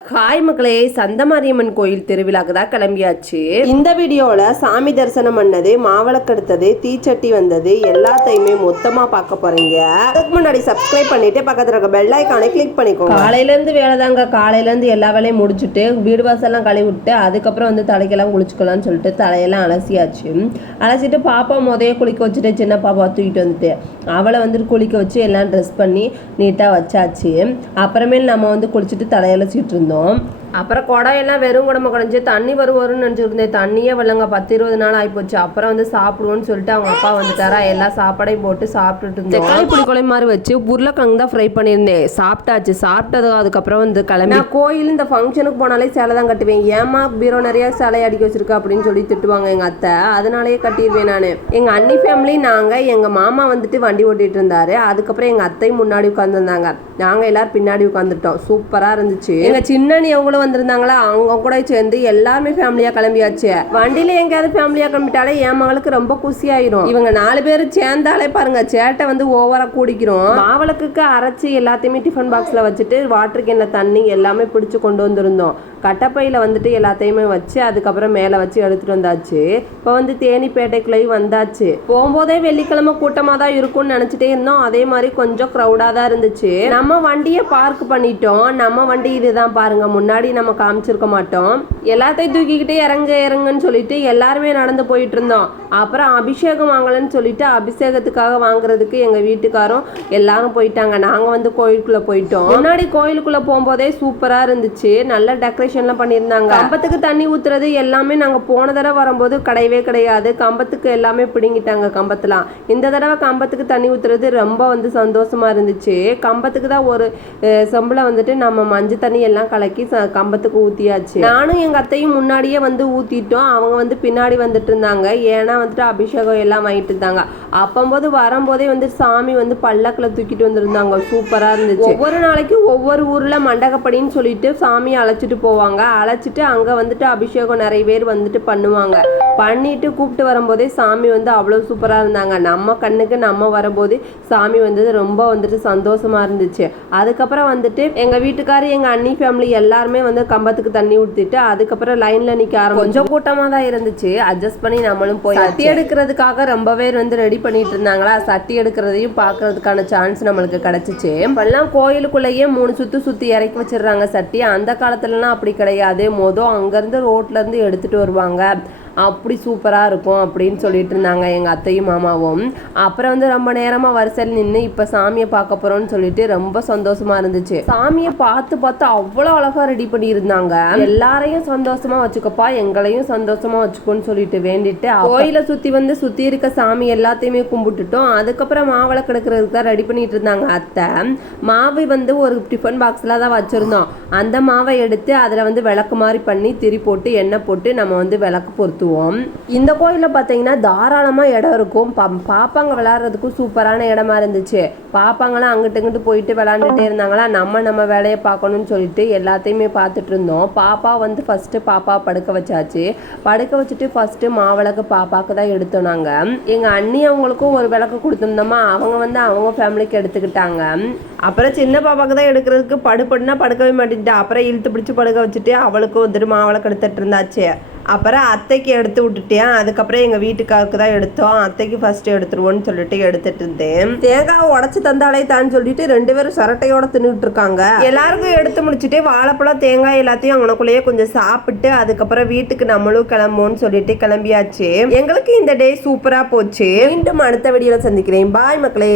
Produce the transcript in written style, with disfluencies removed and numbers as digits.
Hi மக்களே, சந்தமாரியம்மன் கோயில் திருவிழாக்கு தான் கிளம்பியாச்சு. இந்த வீடியோவில் சாமி தரிசனம் பண்ணது, மாவிளக்கு எடுத்தது, தீச்சட்டி வந்தது எல்லாத்தையுமே மொத்தமா பார்க்க போறீங்க. அதுக்கு முன்னாடி சப்ஸ்கிரைப் பண்ணிட்டு பக்கத்துல இருக்க பெல் ஐகானை கிளிக் பண்ணிக்கோங்க. காலையிலேருந்து வேலை தாங்க. காலையிலேருந்து எல்லா வேலையும் முடிச்சுட்டு வீடு வாசல்லாம் கழுவி விட்டு அதுக்கப்புறம் வந்து தலைக்கெல்லாம் குளிச்சுக்கலாம்னு சொல்லிட்டு தலையெல்லாம் அலசியாச்சு. அலசிட்டு பாப்பா முதைய குளிக்க வச்சுட்டு சின்ன பாப்பா தூக்கிட்டு வந்துட்டு அவளை வந்துட்டு குளிக்க வச்சு எல்லாம் ட்ரெஸ் பண்ணி நீட்டாக வச்சாச்சு. அப்புறமேல் நம்ம வந்து குளிச்சுட்டு தலையலசிட்டு இருந்தோம். அப்புறம் குடையெல்லாம் வெறும் குடம்பு குறைஞ்சி தண்ணி வரும்னு நினச்சிட்டு இருந்தேன். தண்ணியே வரலங்க. 10-20 நாள் ஆகிப்போச்சு. அப்புறம் வந்து சாப்பிடுவோன்னு சொல்லிட்டு அவங்க அப்பா வந்துட்டாரா, எல்லா சாப்பாடையும் போட்டு சாப்பிட்டுட்டு இருந்தோம். தக்காளி புளி மாதிரி வச்சு உருளைக்கிழங்கு தான் ஃப்ரை பண்ணியிருந்தேன். சாப்பிட்டாச்சு. சாப்பிட்டது அதுக்கப்புறம் வந்து கிளம்பி கோயில் இந்த ஃபங்க்ஷனுக்கு போனாலே சேலை தான் கட்டுவேன். ஏமா பீரோ நிறைய சேலை அடிக்க வச்சிருக்க அப்படின்னு சொல்லி திட்டுவாங்க எங்கள் அத்தை. அதனாலேயே கட்டிடுவேன் நான். எங்கள் அண்ணி ஃபேமிலி நாங்கள், எங்கள் மாமா வந்துட்டு வண்டி ஓட்டிகிட்டு இருந்தாரு. அதுக்கப்புறம் எங்கள் அத்தை முன்னாடி உட்காந்துருந்தாங்க. நாங்கள் எல்லாரும் பின்னாடி உட்காந்துட்டோம். சூப்பராக இருந்துச்சு. எங்கள் சின்னனி அவங்களும் வந்திருந்தாங்களா, அவங்க கூட சேர்ந்து எல்லாருமே ஃபேமிலியா கிளம்பியாச்சு. வண்டியில எங்கேயாவது ஃபேமிலியா கிளம்பிட்டாலே என் மகளுக்கு ரொம்ப குசி ஆயிரும். இவங்க 4 பேர் சேர்ந்தாலே பாருங்க சேட்டை வந்து ஓவரா கூடிக்கிறோம். மாவிளக்குக்கு அரைச்சி எல்லாத்தையுமே டிஃபன் பாக்ஸ்ல வச்சுட்டு வாட்டர் கேன்ல தண்ணி எல்லாமே பிடிச்சு கொண்டு வந்திருந்தோம். கட்டப்பையில வந்துட்டு எல்லாத்தையுமே வச்சு அதுக்கப்புறம் மேல வச்சு எடுத்துட்டு வந்தாச்சு. இப்போ வந்து தேனிப்பேட்டைக்குள்ளேயும் வந்தாச்சு. போகும்போதே வெள்ளிக்கிழமை கூட்டமா தான் இருக்கும்னு நினைச்சிட்டே இருந்தோம். அதே மாதிரி கொஞ்சம் க்ரௌடா தான் இருந்துச்சு. நம்ம வண்டியை பார்க் பண்ணிட்டோம். நம்ம வண்டி இதுதான் பாருங்க. முன்னாடி நம்ம காமிச்சிருக்க மாட்டோம். எல்லாத்தையும் தூக்கிக்கிட்டே இறங்குன்னு சொல்லிட்டு எல்லாருமே நடந்து போயிட்டு இருந்தோம். அப்புறம் அபிஷேகம் வாங்கலன்னு சொல்லிட்டு அபிஷேகத்துக்காக வாங்குறதுக்கு எங்க வீட்டுக்காரும் எல்லாரும் போயிட்டாங்க. நாங்க வந்து கோயிலுக்குள்ள போயிட்டோம். முன்னாடி கோயிலுக்குள்ள போகும்போதே சூப்பரா இருந்துச்சு. நல்ல டெக்கரேஷன்லாம் பண்ணியிருந்தாங்க. கம்பத்துக்கு தண்ணி ஊத்துறது எல்லாமே நாங்க போன தடவை வரும்போது கிடையவே கிடையாது. கம்பத்துக்கு எல்லாமே பிடிங்கிட்டாங்க. கம்பத்துலாம் இந்த தடவை கம்பத்துக்கு தண்ணி ஊத்துறது ரொம்ப வந்து சந்தோஷமா இருந்துச்சு. கம்பத்துக்கு தான் ஒரு செம்புல வந்துட்டு நம்ம மஞ்சள் தண்ணி எல்லாம் கலக்கி கம்பத்துக்கு ஊத்தியாச்சு. நானும் எங்க அத்தையும் முன்னாடியே வந்து ஊத்திட்டோம். அவங்க வந்து பின்னாடி வந்துட்டு இருந்தாங்க. ஏன்னா வந்துட்டு அபிஷேகம் எல்லாம் வாங்கிட்டு இருந்தாங்க. அப்பம்போது வரும்போதே வந்து சாமி வந்து பல்லக்கில் தூக்கிட்டு வந்திருந்தாங்க. சூப்பரா இருந்துச்சு. ஒவ்வொரு நாளைக்கு ஒவ்வொரு ஊர்ல மண்டகப்படின்னு சொல்லிட்டு சாமியை அழைச்சிட்டு போவாங்க. அழைச்சிட்டு அங்க வந்துட்டு அபிஷேகம் நிறைய பேர் வந்துட்டு பண்ணுவாங்க. பண்ணிட்டு கூப்பிட்டு வரும்போதே சாமி வந்து அவ்வளவு சூப்பரா இருந்தாங்க. நம்ம கண்ணுக்கு நம்ம வரும்போது சாமி வந்தது ரொம்ப வந்துட்டு சந்தோஷமா இருந்துச்சு. அதுக்கப்புறம் வந்துட்டு எங்க வீட்டுக்காரு எங்க அண்ணி ஃபேமிலி எல்லாருமே வந்து கம்பத்துக்கு தண்ணி ஊத்திட்டு அதுக்கப்புறம் லைன்ல நிக்க ஆரம்பிச்சு. கொஞ்சம் கூட்டமா தான் இருந்துச்சு. அட்ஜஸ்ட் பண்ணி நம்மளும் போய் சட்டி எடுக்கிறதுக்காக ரொம்ப பேர் வந்து ரெடி பண்ணிட்டு இருந்தாங்களா. சட்டி எடுக்கிறதையும் பாக்குறதுக்கான சான்ஸ் நம்மளுக்கு கிடைச்சிச்சு. இப்பெல்லாம் கோயிலுக்குள்ளேயே 3 சுத்தி இறக்கி வச்சிடுறாங்க சட்டி. அந்த காலத்துலலாம் அப்படி கிடையாது. அங்கிருந்து ரோட்ல இருந்து எடுத்துட்டு வருவாங்க. அப்படி சூப்பராக இருக்கும் அப்படின்னு சொல்லிட்டு இருந்தாங்க எங்கள் அத்தையும் மாமாவும். அப்புறம் வந்து ரொம்ப நேரமாக வரிசையில் நின்று இப்போ சாமியை பார்க்க போகிறோம்னு சொல்லிட்டு ரொம்ப சந்தோஷமா இருந்துச்சு. சாமியை பார்த்து அவ்வளோ அழகாக ரெடி பண்ணியிருந்தாங்க. எல்லாரையும் சந்தோஷமா வச்சுக்கப்பா, எங்களையும் சந்தோஷமா வச்சுக்கோன்னு சொல்லிட்டு வேண்டிட்டு கோயிலை சுற்றி இருக்க சாமி எல்லாத்தையுமே கும்பிட்டுட்டோம். அதுக்கப்புறம் மாவிளக்கு எடுக்கிறதுக்கு தான் ரெடி பண்ணிட்டு இருந்தாங்க அத்தை. மாவை வந்து ஒரு டிஃபன் பாக்ஸில் தான் வச்சுருந்தோம். அந்த மாவை எடுத்து அதில் வந்து விளக்கு மாதிரி பண்ணி திரி போட்டு எண்ணெய் போட்டு நம்ம வந்து விளக்கு பொறுத்துவோம். இந்த கோயிலில் பார்த்தீங்கன்னா தாராளமாக இடம் இருக்கும். பாப்பாங்க விளையாடுறதுக்கும் சூப்பரான இடமா இருந்துச்சு. பாப்பாங்களாம் அங்கிட்டு இங்கிட்டு போயிட்டு விளையாண்டுட்டே இருந்தாங்களா. நம்ம வேலையை பார்க்கணும்னு சொல்லிட்டு எல்லாத்தையுமே பார்த்துட்டு இருந்தோம். பாப்பா வந்து ஃபர்ஸ்ட் பாப்பா படுக்க வச்சாச்சு. படுக்க வச்சுட்டு ஃபர்ஸ்ட் மாவிளக்கு பாப்பாக்கு தான் எடுத்தோம். நாங்கள் எங்கள் அண்ணி அவங்களுக்கும் ஒரு விளக்கு கொடுத்துருந்தோமா. அவங்க வந்து அவங்க ஃபேமிலிக்கு எடுத்துக்கிட்டாங்க. அப்புறம் சின்ன பாப்பாக்கு தான் எடுக்கிறதுக்கு படுனா படுக்கவே மாட்டேங்கிட்டா. அப்புறம் இழுத்து பிடிச்சி படுக்க வச்சுட்டு அவளுக்கும் வந்துட்டு மாவிளக்கு எடுத்துட்டு இருந்தாச்சு. அப்புறம் அத்தைக்கு எடுத்து விட்டுட்டேன். அதுக்கப்புறம் எங்கள் வீட்டுக்காருக்கு தான் எடுத்தோம். அத்தைக்கு ஃபர்ஸ்ட் எடுத்துருவோன்னு சொல்லிட்டு எடுத்துட்டு இருந்தேன். தேங்காய் உடச்சி தந்தாலே தான் சொல்லிட்டு 2 பேரும் சரட்டையோட தின்னுட்டு இருக்காங்க. எல்லாருக்கும் எடுத்து முடிச்சுட்டு வாழைப்பழம் தேங்காய் எல்லாத்தையும் அவனுக்குள்ளேயே கொஞ்சம் சாப்பிட்டு அதுக்கப்புறம் வீட்டுக்கு நம்மளும் கிளம்புவோன்னு சொல்லிட்டு கிளம்பியாச்சு. எங்களுக்கு இந்த டே சூப்பரா போச்சு. மீண்டும் அடுத்த வீடியோல சந்திக்கிறேன். பாய் மக்களே.